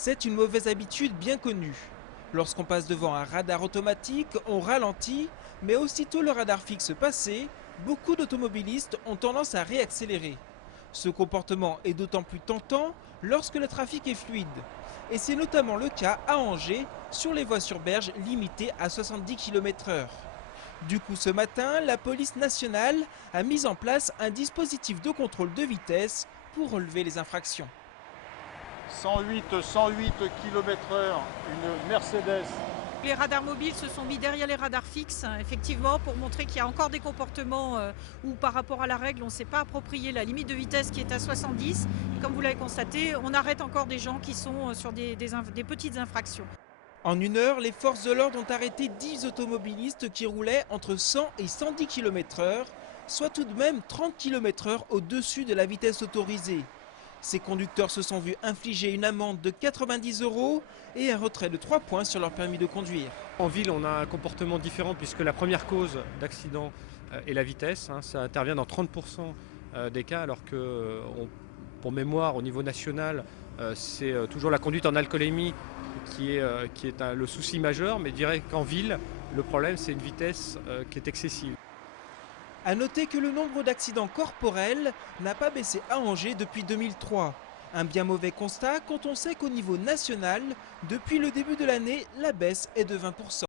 C'est une mauvaise habitude bien connue. Lorsqu'on passe devant un radar automatique, on ralentit, mais aussitôt le radar fixe passé, beaucoup d'automobilistes ont tendance à réaccélérer. Ce comportement est d'autant plus tentant lorsque le trafic est fluide. Et c'est notamment le cas à Angers, sur les voies sur berge limitées à 70 km/h. Du coup, ce matin, la police nationale a mis en place un dispositif de contrôle de vitesse pour relever les infractions. 108 km/h, une Mercedes. Les radars mobiles se sont mis derrière les radars fixes, effectivement, pour montrer qu'il y a encore des comportements où par rapport à la règle, on ne s'est pas approprié la limite de vitesse qui est à 70. Et comme vous l'avez constaté, on arrête encore des gens qui sont sur des petites infractions. En une heure, les forces de l'ordre ont arrêté 10 automobilistes qui roulaient entre 100 et 110 km/h, soit tout de même 30 km/h au-dessus de la vitesse autorisée. Ces conducteurs se sont vus infliger une amende de 90 € et un retrait de 3 points sur leur permis de conduire. En ville, on a un comportement différent puisque la première cause d'accident est la vitesse. Ça intervient dans 30% des cas, alors que, pour mémoire, au niveau national, c'est toujours la conduite en alcoolémie qui est le souci majeur. Mais je dirais qu'en ville, le problème, c'est une vitesse qui est excessive. A noter que le nombre d'accidents corporels n'a pas baissé à Angers depuis 2003. Un bien mauvais constat quand on sait qu'au niveau national, depuis le début de l'année, la baisse est de 20%.